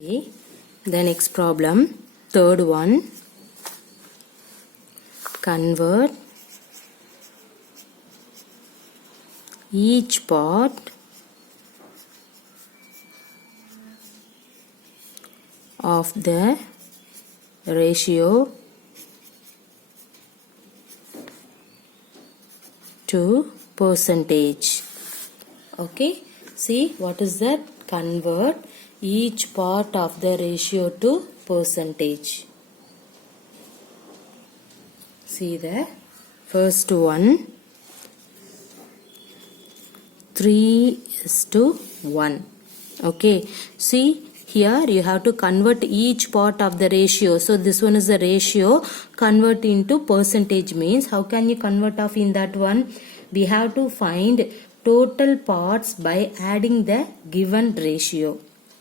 Okay. The next problem, third one, convert each part of the ratio to percentage. Okay, see what is that? Convert each part of the ratio to percentage. See the first one, 3:1. Okay, see here you have to convert each part of the ratio. So this one is the ratio, convert into percentage means how can you convert off in that one? We have to find total parts by adding the given ratio.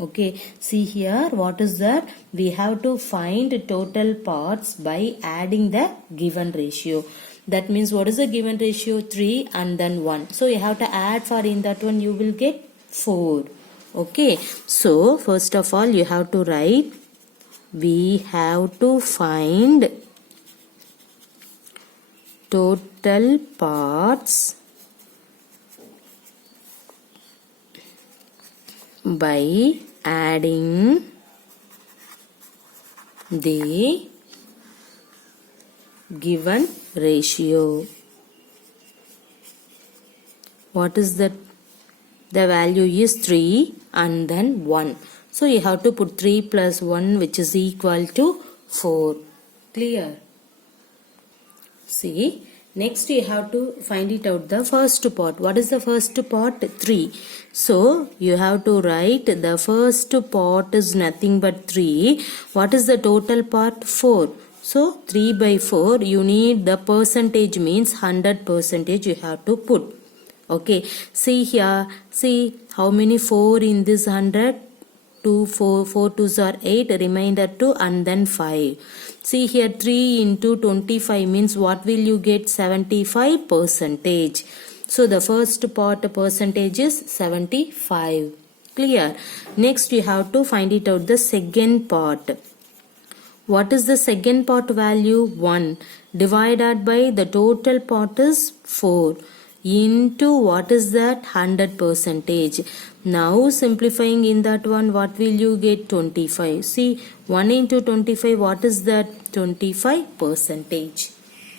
Okay, see here what is that? We have to find total parts by adding the given ratio. That means what is the given ratio? 3 and then 1. So you have to add for in that one, you will get 4. Okay, so first of all you have to write, we have to find total parts by adding the given ratio. What is that? The value is 3 and then 1. So you have to put 3 plus 1 which is equal to 4. Clear? See, next you have to find it out the first part. What is the first part? 3. So you have to write the first part is nothing but 3. What is the total part? 4. So 3 by 4 you need the percentage means 100% you have to put. Okay, see here, see how many 4 in this 100? 2, 4, 4 2s are 8, remainder 2 and then 5. See here 3 into 25 means what will you get? 75%. So the first part percentage is 75. Clear? Next you have to find it out the second part. What is the second part value? 1 divided by the total part is 4 into what is that? 100%. Now simplifying in that one, what will you get? 25. See 1 into 25, what is that? 25%.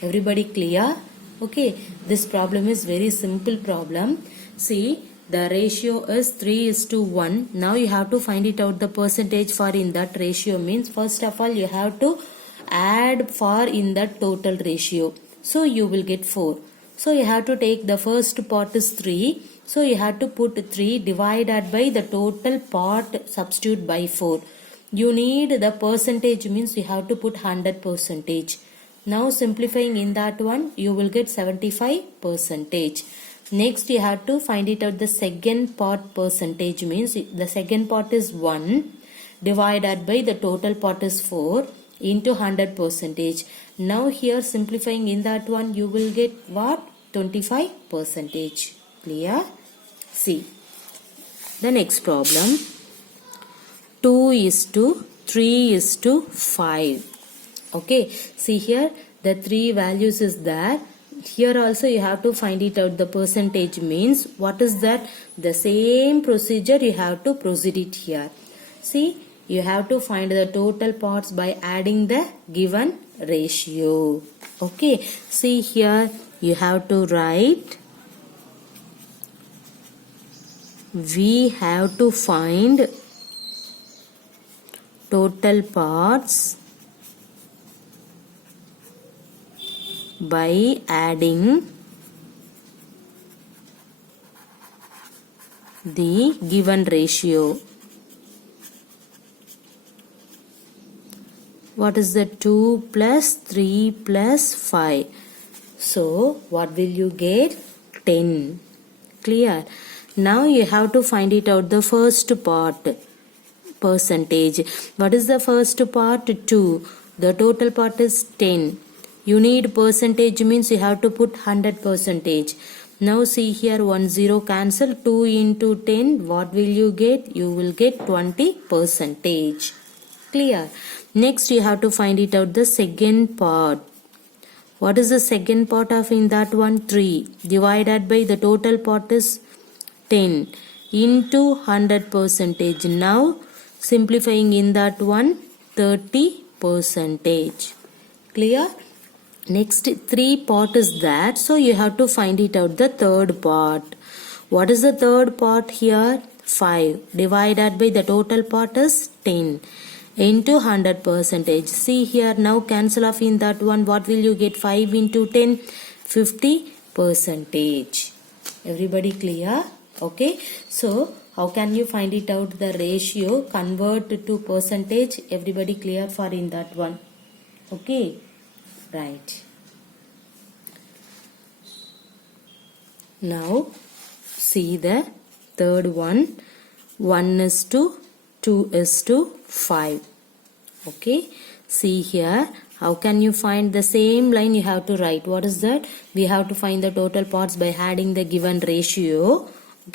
Everybody clear? Okay, this problem is very simple problem. See, the ratio is 3:1. Now you have to find it out the percentage for in that ratio means first of all you have to add for in that total ratio. So you will get 4. So you have to take the first part is 3. So you have to put 3 divided by the total part, substitute by 4. You need the percentage means you have to put 100%. Now simplifying in that one, you will get 75%. Next you have to find it out the second part percentage means the second part is 1 divided by the total part is 4 into 100%. Now here simplifying in that one, you will get what? 25%. Clear? See the next problem, 2:3:5. Okay, see here the 3 values is there. Here also you have to find it out the percentage means what is that? The same procedure you have to proceed it here. See, you have to find the total parts by adding the given ratio. Okay, see here you have to write, we have to find total parts by adding the given ratio. What is the 2 plus 3 plus 5? So what will you get? 10. Clear? Now you have to find it out the first part percentage. What is the first part? 2. The total part is 10. You need percentage means you have to put 100%. Now see here 1 0 cancel. 2 into 10, what will you get? You will get 20%. Clear? Next you have to find it out the second part. What is the second part of in that one? 3 divided by the total part is 10 into 100%. Now simplifying in that one 30%. Clear? Next 3 part is that, so you have to find it out the third part. What is the third part here? 5 divided by the total part is 10 into 100%. See here, now cancel off in that one. What will you get? 5 into 10, 50%. Everybody clear? Okay, so how can you find it out the ratio? Convert to percentage. Everybody clear for in that one? Okay, right. Now see the third one. 1 is to 2 is to 5. Okay, see here, how can you find the same line? You have to write. What is that? We have to find the total parts by adding the given ratio.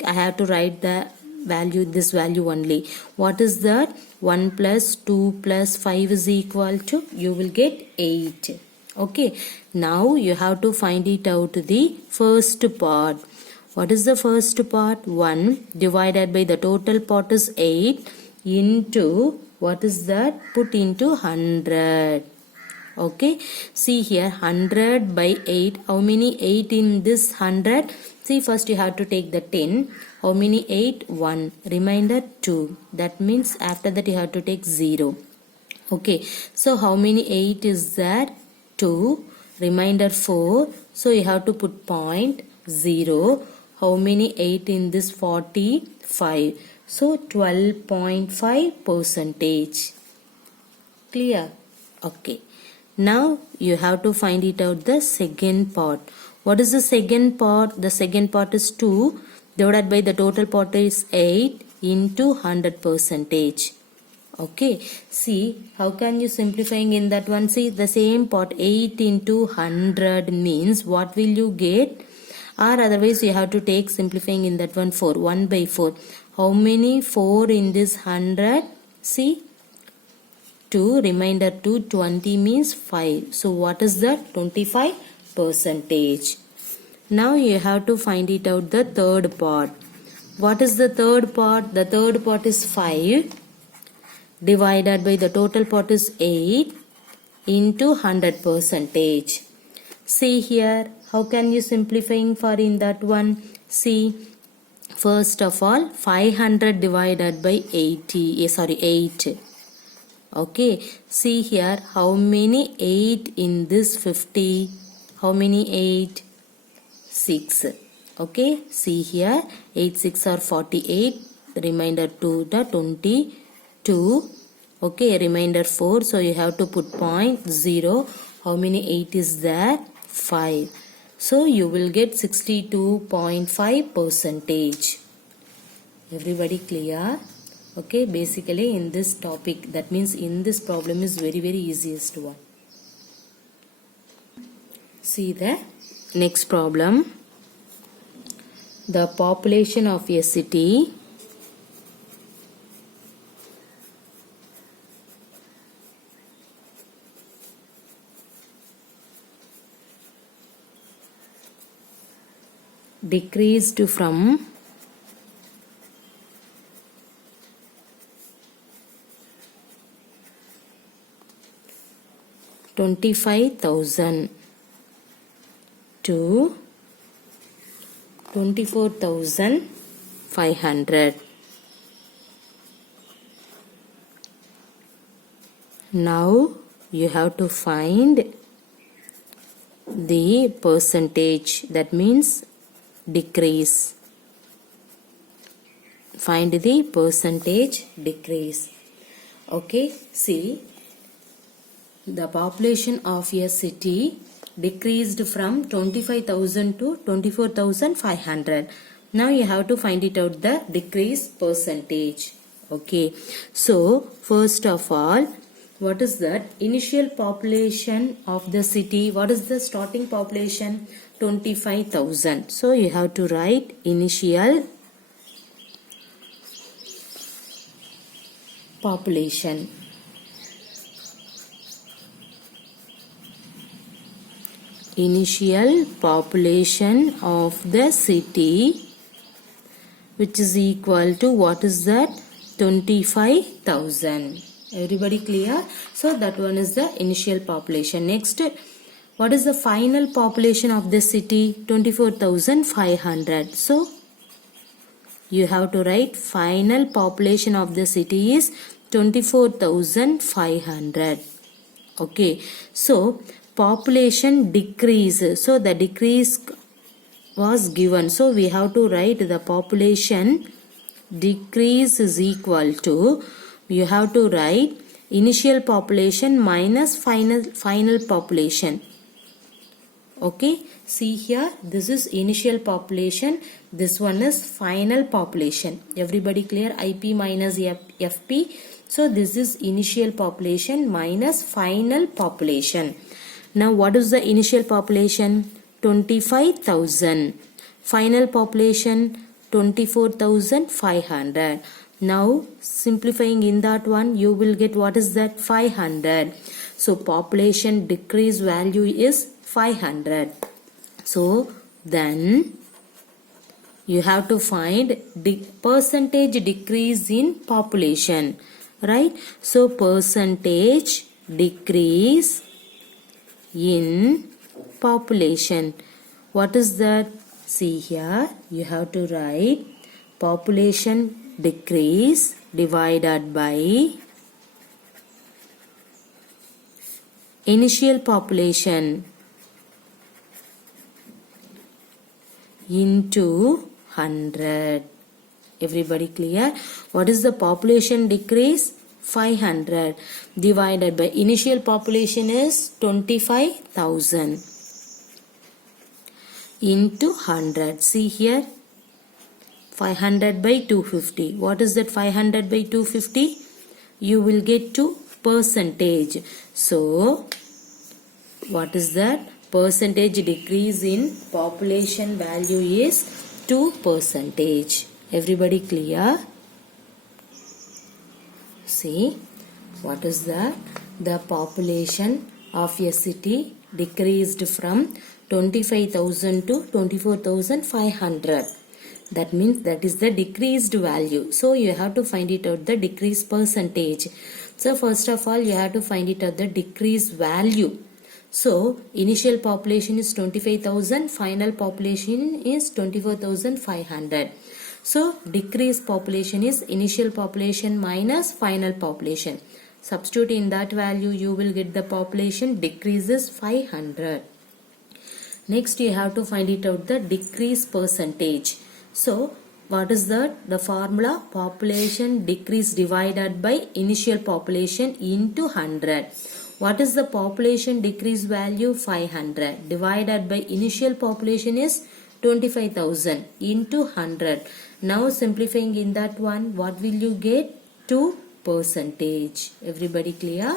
I have to write the value, this value only. What is that? 1 plus 2 plus 5 is equal to, you will get 8. Okay, now you have to find it out the first part. What is the first part? 1 divided by the total part is 8 into, what is that? Put into 100. Okay, see here 100 by 8. How many 8 in this 100? See, first you have to take the 10. How many 8? 1. Remainder 2. That means after that you have to take 0. Okay, so how many 8 is there? 2. Remainder 4. So you have to put point 0. How many 8 in this 45? So 12.5%. Clear? Okay. Now you have to find it out the second part. What is the second part? The second part is 2 divided by the total part is 8 into 100%. Okay. See, how can you simplifying in that one? See, the same part 8 into 100 means what will you get? Or otherwise you have to take simplifying in that one 4. 1 by 4. How many 4 in this 100? See, 2. Remainder 2. 20 means 5. So what is that? 25%. Now you have to find it out the third part. What is the third part? The third part is 5 divided by the total part is 8 into 100%. See here, how can you simplifying for in that one? See, first of all 500 divided by 8. Okay, see here, how many 8 in this 50? How many 8? 6. Okay, see here, 8 6 are 48. Remainder 2 the 22. Okay, remainder 4. So you have to put point 0. How many 8 is there? 5. So you will get 62.5%. Everybody clear? Okay, basically in this topic, that means in this problem is very easiest one. See the next problem. The population of a city decreased from 25,000 to 24,500. Now you have to find the percentage, that means decrease. Find the percentage decrease. Okay, see, the population of a city decreased from 25,000 to 24,500. Now you have to find it out the decrease percentage. Okay, so first of all What is that? Initial population of the city. What is the starting population? 25,000. So you have to write initial population. Initial population of the city, which is equal to, what is that? 25,000. Everybody clear? So that one is the initial population. Next, what is the final population of the city? 24,500. So you have to write final population of the city is 24,500. Okay. So population decrease. So the decrease was given. So we have to write the population decrease is equal to, you have to write initial population minus final population. Okay, see here, this is initial population, this one is final population. Everybody clear? IP minus FP. So this is initial population minus final population. Now what is the initial population? 25,000. Final population 24,500. Now simplifying in that one, you will get, what is that? 500. So population decrease value is 500. So then you have to find the percentage decrease in population, right? So percentage decrease in population. What is that? See here, you have to write population decrease divided by initial population into 100. Everybody clear? What is the population decrease? 500 divided by initial population is 25,000 into 100. See here, 500 by 250. What is that 500 by 250? You will get to percentage. So what is that? Percentage decrease in population value is 2%. Everybody clear? See, what is that? The population of a city decreased from 25,000 to 24,500. That means that is the decreased value. So you have to find it out the decreased percentage. So first of all, you have to find it out the decreased value. So initial population is 25,000, final population is 24,500. So decreased population is initial population minus final population. Substitute in that value, you will get the population decreases 500. Next you have to find it out the decrease percentage. So what is that? The formula, population decrease divided by initial population into 100. What is the population decrease value? 500 divided by initial population is 25,000 into 100. Now simplifying in that one, what will you get? 2%. Everybody clear?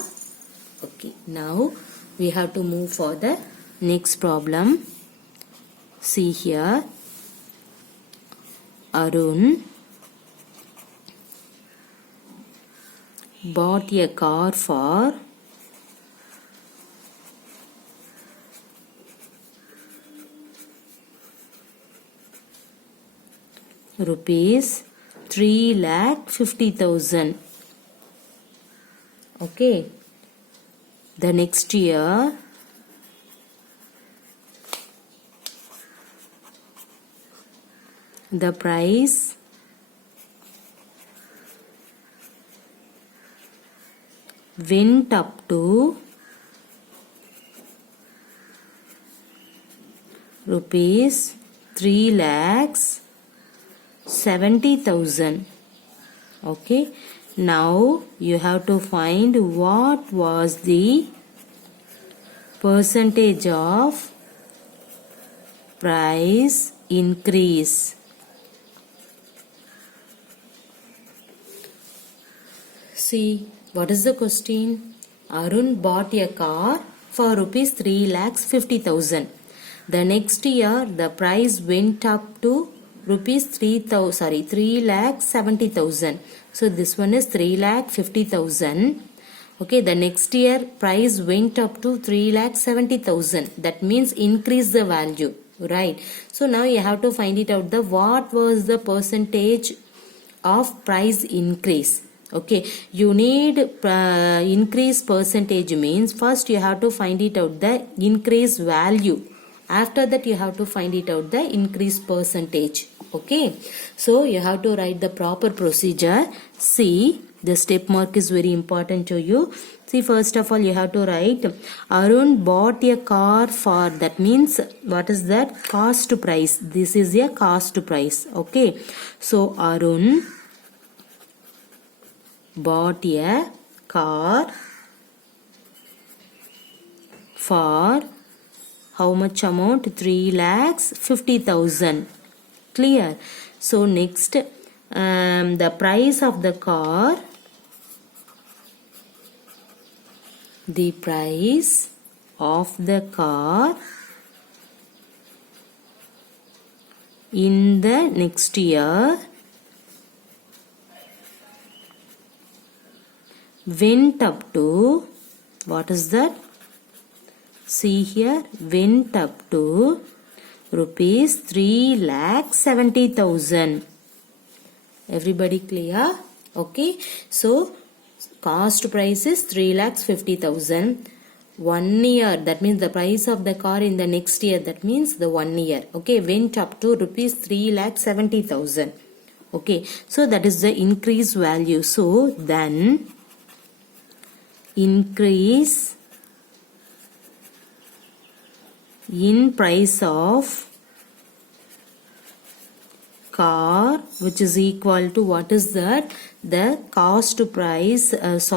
Okay, now we have to move for the next problem. See here, Arun bought a car for rupees 3,50,000. Okay. The next year the price went up to rupees 3,70,000. Okay, now you have to find what was the percentage of price increase. See, what is the question? Arun bought a car for rupees 3,50,000. The next year the price went up to rupees 3,70,000. So this one is 3,50,000. Okay, the next year price went up to 3,70,000. That means increase the value, right? So now you have to find it out, the what was the percentage of price increase. Okay, you need increase percentage means first you have to find it out the increase value. After that you have to find it out the increase percentage. Okay, so you have to write the proper procedure. See, the step mark is very important to you. See, first of all you have to write Arun bought a car for, that means what is that? Cost price. This is a cost price. Okay, so Arun bought a car for how much amount? 3,50,000. Clear? So next, the price of the car, the price of the car in the next year went up to, what is that? See here, went up to rupees 3,70,000. Everybody clear? Okay, so cost price is 3,50,000. 1 year, that means the price of the car in the next year, that means the 1 year. Okay, went up to rupees 3,70,000. Okay, so that is the increase value. So then increase in price of car, which is equal to, what is that? The cost price, this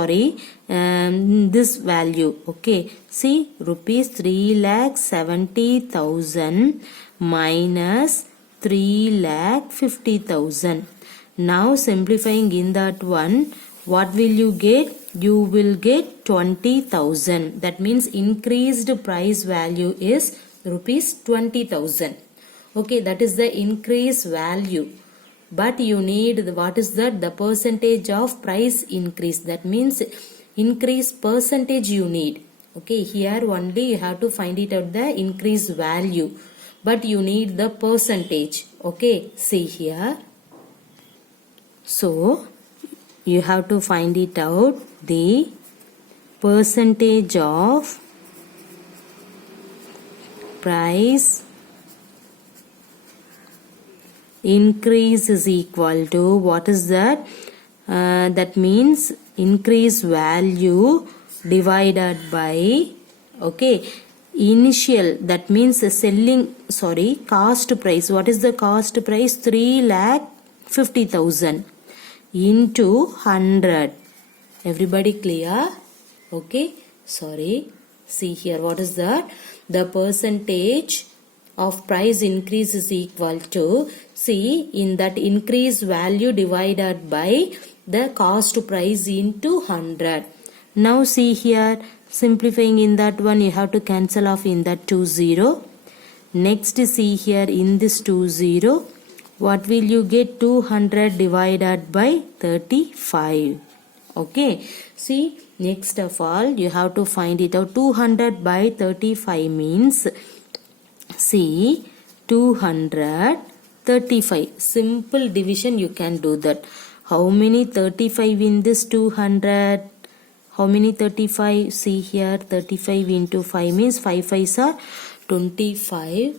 value. Okay, see, rupees 3,70,000 minus 3,50,000. Now simplifying in that one, what will you get? You will get 20,000. That means increased price value is rupees 20,000. Okay, that is the increase value. But you need what is that? The percentage of price increase. That means increase percentage you need. Okay, here only you have to find it out the increase value. But you need the percentage. Okay, see here. So you have to find it out, the percentage of price increase is equal to, what is that? That means increase value divided by, okay, initial, that means selling, cost price. What is the cost price? 3,50,000 into 100. Everybody clear? Okay, see here, what is that? The percentage of price increase is equal to, see, in that increase value divided by the cost price into 100. Now see here, simplifying in that one, you have to cancel off in that 20. Next, see here, in this 20, what will you get? 200 divided by 35. Okay, see, next of all you have to find it out. 200 by 35 means, see, 235. Simple division you can do that. How many 35 in this 200? How many 35? See here, 35 into 5 means 5 5s are 25.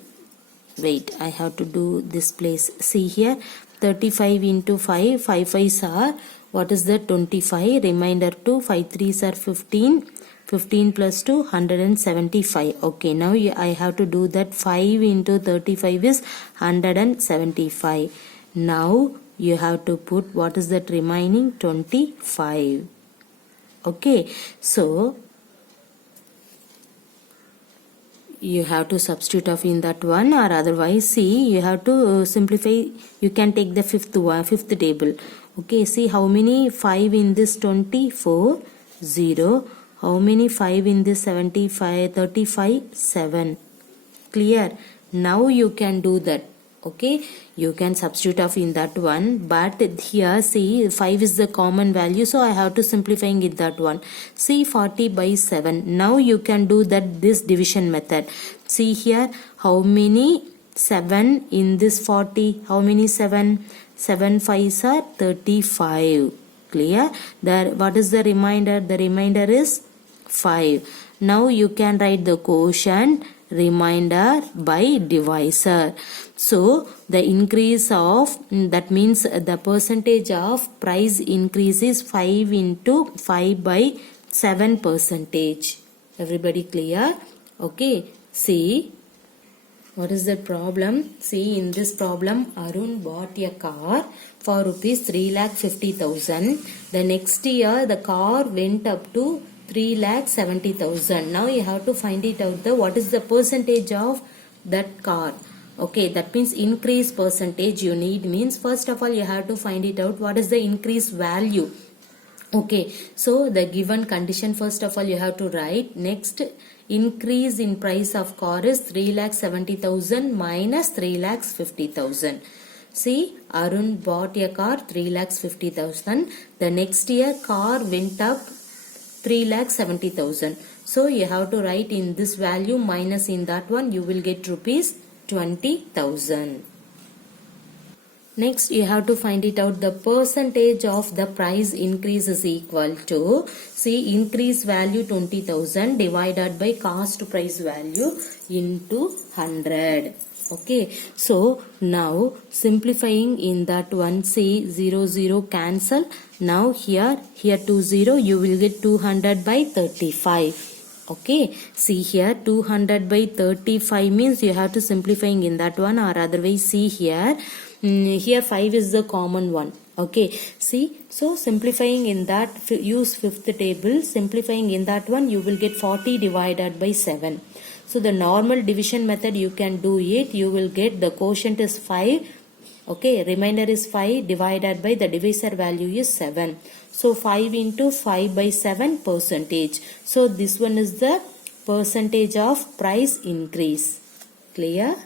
Wait, I have to do this place. See here, 35 into 5, 5 5s are, what is that? 25. Remainder 2, 5 3s are 15. 15 plus 2, 175. Okay, now I have to do that. 5 into 35 is 175. Now you have to put, what is that remaining? 25. Okay, so you have to substitute off in that one, or otherwise, see, you have to simplify. You can take the fifth table. Okay, see how many 5 in this 24, 0. How many 5 in this 75? 35, 7. Clear? Now you can do that. Okay, you can substitute off in that one, but here see 5 is the common value, so I have to simplifying in that one. See 40 by 7. Now you can do that this division method. See here how many 7 in this 40, how many 7? 7 5s are 35. Clear? There, what is the remainder? The remainder is 5. Now you can write the quotient remainder by divisor. So the increase of, that means the percentage of price increase is 5 into 5 by 7 percentage. Everybody clear? Okay, see what is the problem? See, in this problem Arun bought a car for rupees 3,50,000. The next year the car went up to 3,70,000. Now you have to find it out what is the percentage of that car. Okay, that means increase percentage you need, means first of all you have to find it out what is the increase value. Okay, so the given condition first of all you have to write. Next, increase in price of car is 3,70,000 minus 3,50,000. See, Arun bought a car 3,50,000. The next year car went up 3,70,000. So you have to write in this value minus in that one, you will get rupees 20,000. Next you have to find it out the percentage of the price increase is equal to, see, increase value 20,000 divided by cost price value into 100. Okay, so now simplifying in that one, see 0 0 cancel. Now here 2 0, you will get 200 by 35. Okay, see here 200 by 35 means you have to simplifying in that one, or otherwise see here, here 5 is the common one. Okay, see, so simplifying in that, use fifth table, simplifying in that one, you will get 40 divided by 7. So the normal division method you can do it, you will get the quotient is 5. Okay, remainder is 5 divided by the divisor value is 7. So 5 into 5 by 7 percentage. So this one is the percentage of price increase. Clear?